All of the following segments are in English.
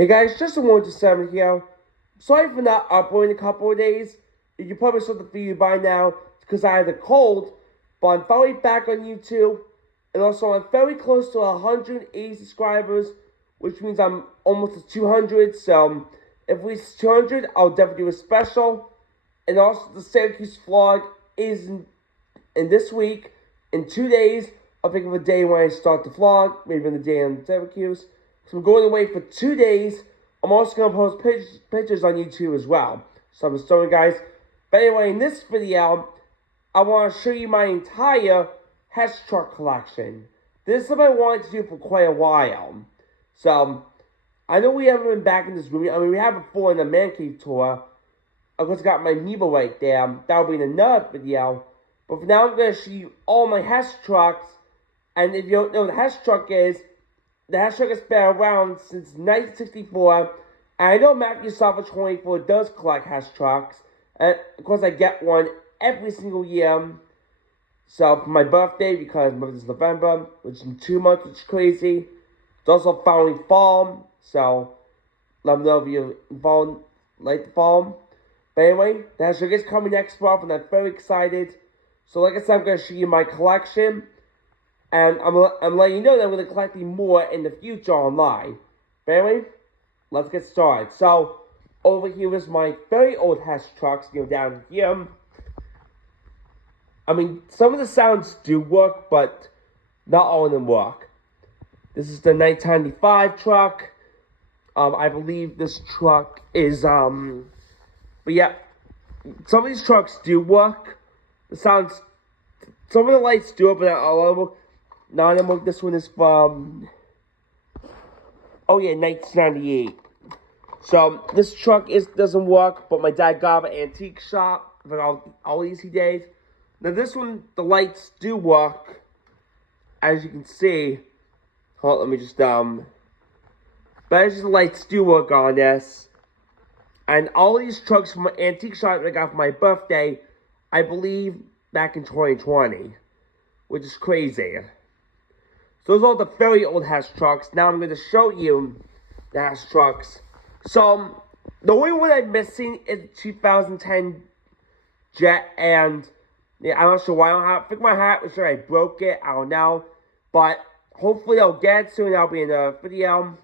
Hey guys, just a 127 here. Sorry for not uploading a couple of days. You probably saw the video by now because I had a cold, but I'm finally back on YouTube. And also, I'm very close to 180 subscribers, which means I'm almost at 200. So, if we reach 200, I'll definitely do a special. And also, the Syracuse vlog is in this week. In 2 days, I'll pick up a day when I start the vlog, maybe on the day in Syracuse. So I'm going away for 2 days. I'm also going to post pictures on YouTube as well. So I'm starting, guys. But anyway, in this video, I want to show you my entire Hess Truck collection. This is something I wanted to do for quite a while. So, I know we haven't been back in this movie. I mean, we have before in the Man Cave tour. Of course, I got my Meebo right there. That'll be in another video. But for now, I'm going to show you all my Hess trucks. And if you don't know what the Hess Truck is, the Hess Truck has been around since 1964. And I know Matthew Suffer 24 does collect Hess trucks. And of course, I get one every single year. So, for my birthday, because my birthday's November, which is in 2 months, which is crazy. It's also finally fall. So, let me know if you're involved, like the fall. But anyway, the Hess Truck is coming next month, and I'm very excited. So, like I said, I'm going to show you my collection. And I'm letting you know that I'm going to be collecting more in the future online. But anyway, let's get started. So, over here is my very old Hess trucks, down here. I mean, some of the sounds do work, but not all of them work. This is the 1995 truck. I believe this truck is, but yeah, some of these trucks do work. The sounds, some of the lights do it, but not all of them. None of them work. This one is from, 1998. So, this truck doesn't work, but my dad got an antique shop for all these days. Now, this one, the lights do work, as you can see. Hold on, let me just, but as the lights do work on this. And all these trucks from my antique shop that I got for my birthday, I believe, back in 2020, which is crazy. So those are all the very old Hess trucks. Now I'm going to show you the Hess trucks. So, the only one I'm missing is the 2010 Jet, and yeah, I'm not sure why I don't have it. I think my hat was sure I broke it. I don't know. But hopefully I'll get it soon. I'll be in a video.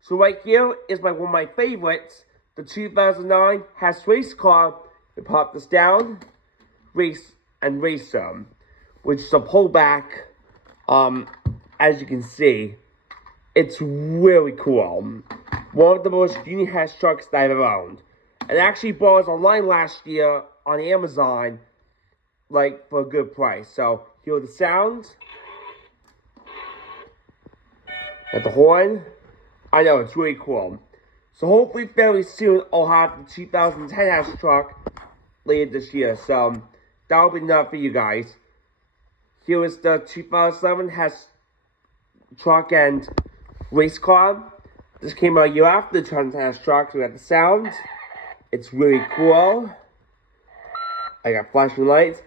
So right here is one of my favorites. The 2009 Hess race car. We pop this down. Race them. Which is a pullback. As you can see. It's really cool. One of the most unique Hess trucks that I've ever owned. And I actually bought it online last year on Amazon. Like, for a good price. So, hear the sounds. Got the horn. I know, it's really cool. So, hopefully, fairly soon, I'll have the 2010 Hess truck later this year. So, that'll be enough for you guys. Here is the 2007 Hess truck and race car. This came out a year after the 2010 Hess truck. So, we got the sound. It's really cool. I got flashing lights.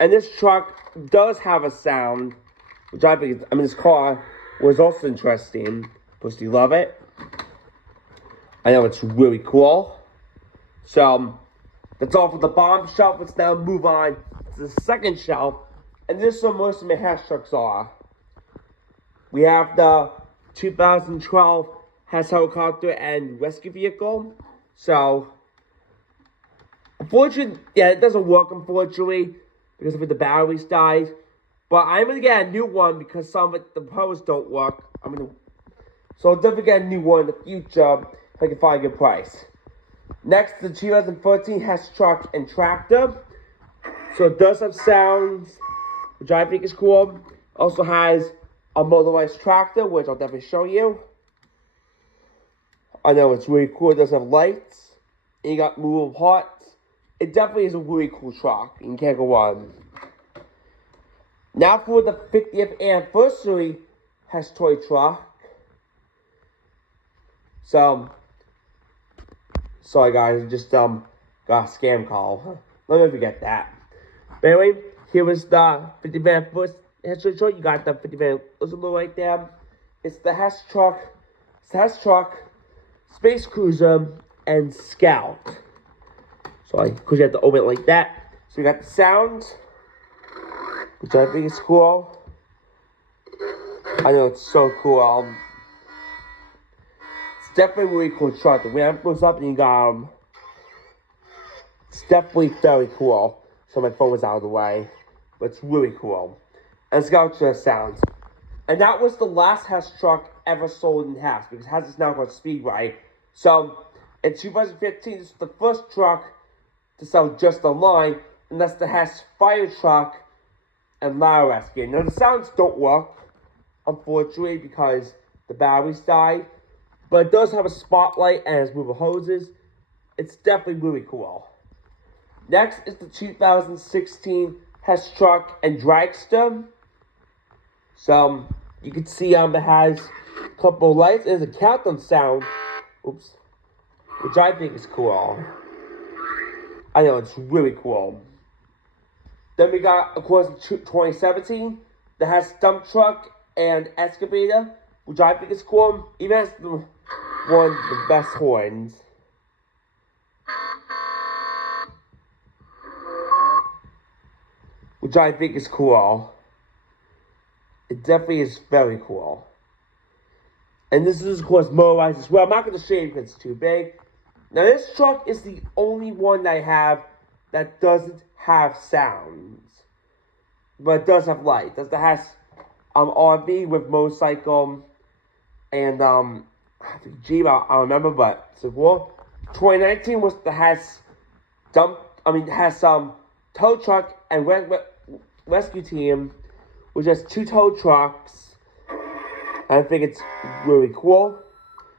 And this truck does have a sound, which I think, this car was also interesting. Plus, you love it. I know it's really cool. So, that's all for the bottom shelf. Let's now move on to the second shelf. And this is where most of my Hess trucks are. We have the 2012 Hess helicopter and rescue vehicle. So, unfortunately, yeah, it doesn't work, unfortunately, because of the batteries died. But I'm going to get a new one because some of the pros don't work. So I'll definitely get a new one in the future if I can find a good price. Next, the 2013 Hess truck and tractor. So it does have sounds, which I think is cool. Also has a motorized tractor, which I'll definitely show you. I know it's really cool. It does have lights. And you got movable parts. It definitely is a really cool truck. You can't go wrong. Now for the 50th anniversary Hess toy truck. So, sorry guys, just got a scam call. Let me forget that. But anyway, here is the 50th anniversary Hess toy truck. You got the 50th anniversary right there. It's the Hess truck. It's the Hess truck. Space Cruiser, and Scout. So because you have to open it like that. So you got the sound, which I think is cool. I know it's so cool. It's definitely a really cool truck. The ramp goes up and you got it's definitely very cool. So my phone was out of the way, but it's really cool. And Scout just sounds. And that was the last Hess truck ever sold in Hess, because Hess is now called Speedway. So in 2015, this is the first truck to sell just online, and that's the Hess fire truck and ladder rescue. Now the sounds don't work, unfortunately, because the batteries died, but it does have a spotlight and has movable hoses. It's definitely really cool. Next is the 2016 Hess truck and dragster. So you can see it has a couple of lights. There's a countdown sound, which I think is cool. I know, it's really cool. Then we got, of course, 2017, that has dump truck and excavator, which I think is cool. Even has one of the best horns. Which I think is cool. It definitely is very cool. And this is, of course, motorized as well. I'm not going to show you because it's too big. Now, this truck is the only one that I have that doesn't have sounds. But it does have lights. It has RV with motorcycle and I think Jeep, I don't remember, but it's cool. 2019 was the Hess tow truck and rescue team, which has 2 tow trucks. I think it's really cool.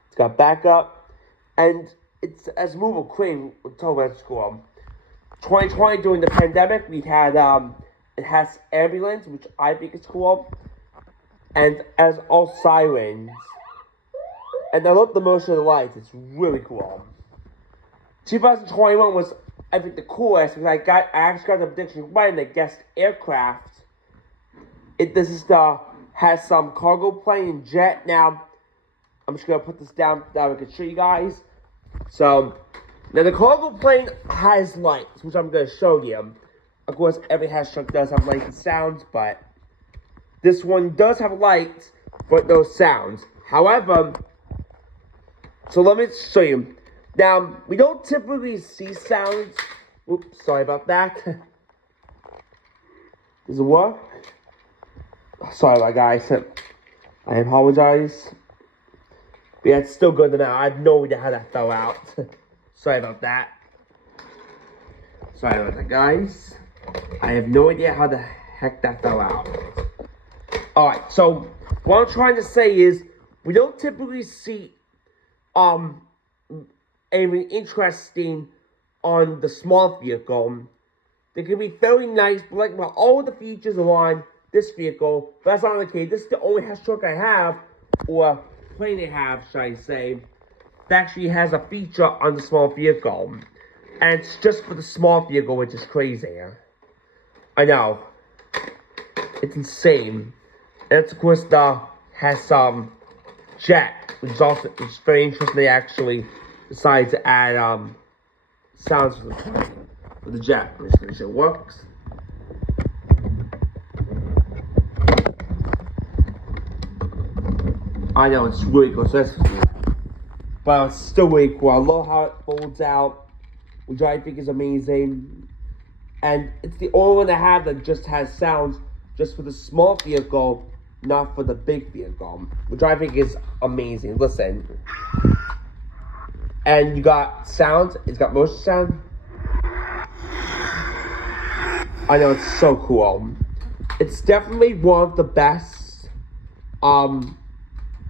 It's got backup, and it's as movable crane with tow rescue. 2020 during the pandemic, we had it has ambulance, which I think is cool, and as all sirens. And I love the motion of the lights. It's really cool. 2021 was, I think, the coolest because I actually got the prediction right in the guest aircraft. Has some cargo plane and jet. Now, I'm just gonna put this down so I can show you guys. So, now the cargo plane has lights, which I'm gonna show you. Of course, every Hess truck does have lights and sounds, but this one does have lights, but no sounds. However, so let me show you. Now, we don't typically see sounds. Oops, sorry about that. Does it work? Sorry, my guys. I apologize. But yeah, it's still good now. I have no idea how that fell out. Sorry about that. Sorry about that, guys. I have no idea how the heck that fell out. Alright, so what I'm trying to say is we don't typically see anything interesting on the small vehicle. They can be very nice, but like all the features are on this vehicle, but that's not the case. This is the only Hess truck I have, or plane I have, should I say, that actually has a feature on the small vehicle. And it's just for the small vehicle, which is crazy. I know. It's insane. And it's, of course, the Hess jet, which is also very interesting. They actually decided to add sounds for the jet. I'm just going to show it works. I know, it's really cool. So but it's still really cool. I love how it folds out, which I think is amazing. And it's the only one I have that just has sounds just for the small vehicle, not for the big vehicle, which I think is amazing. Listen. And you got sounds. It's got motion sound. I know, it's so cool. It's definitely one of the best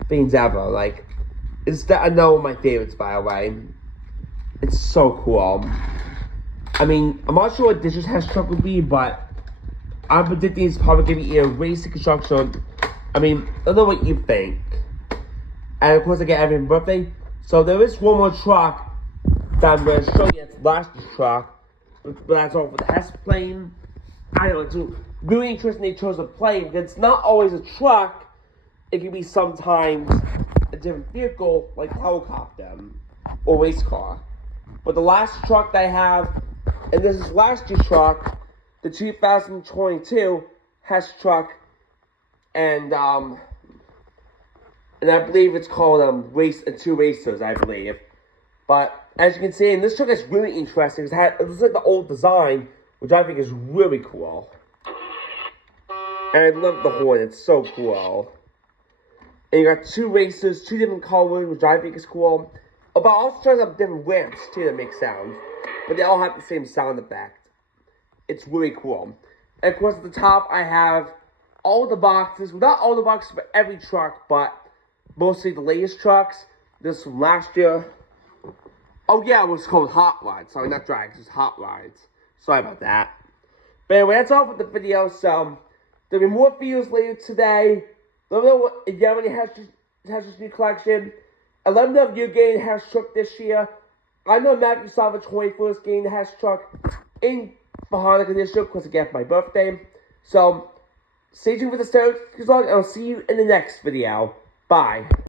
things ever. Like, it's another one of my favorites, by the way. It's so cool. I mean, I'm not sure what this Hess truck would be, but I'm predicting it's probably going to be a racing construction. I mean, I don't know what you think. And of course, I get Evan's birthday. So there is one more truck that I'm going to show you. It's last year's truck. But that's all for the Hess plane. I know, it's really interesting they chose a plane, because it's not always a truck. It can be sometimes a different vehicle, like helicopter or race car. But the last truck that I have, and this is last year's truck, the 2022 Hess Truck, and I believe it's called Two Racers, I believe. But as you can see, and this truck is really interesting. It looks like the old design, which I think is really cool. And I love the horn, it's so cool. And you got 2 racers, 2 different colors, which I think is cool. But also tries have different ramps too that make sound. But they all have the same sound effect. It's really cool. And of course at the top I have all the boxes. Well, not all the boxes for every truck, but mostly the latest trucks. This from last year. Oh yeah, it was called Hot Rides. Sorry, not Drags, it's Hot Rides. Sorry about that. But anyway, that's all for the video. So there'll be more videos later today. Let me know if you have any Hess new collection. And let me know if you're getting a Hess Truck this year. I know Matthew saw the 21st getting the Hess Truck in Hanukkah this year because again, my birthday. So stay tuned for the story, and I'll see you in the next video. Bye.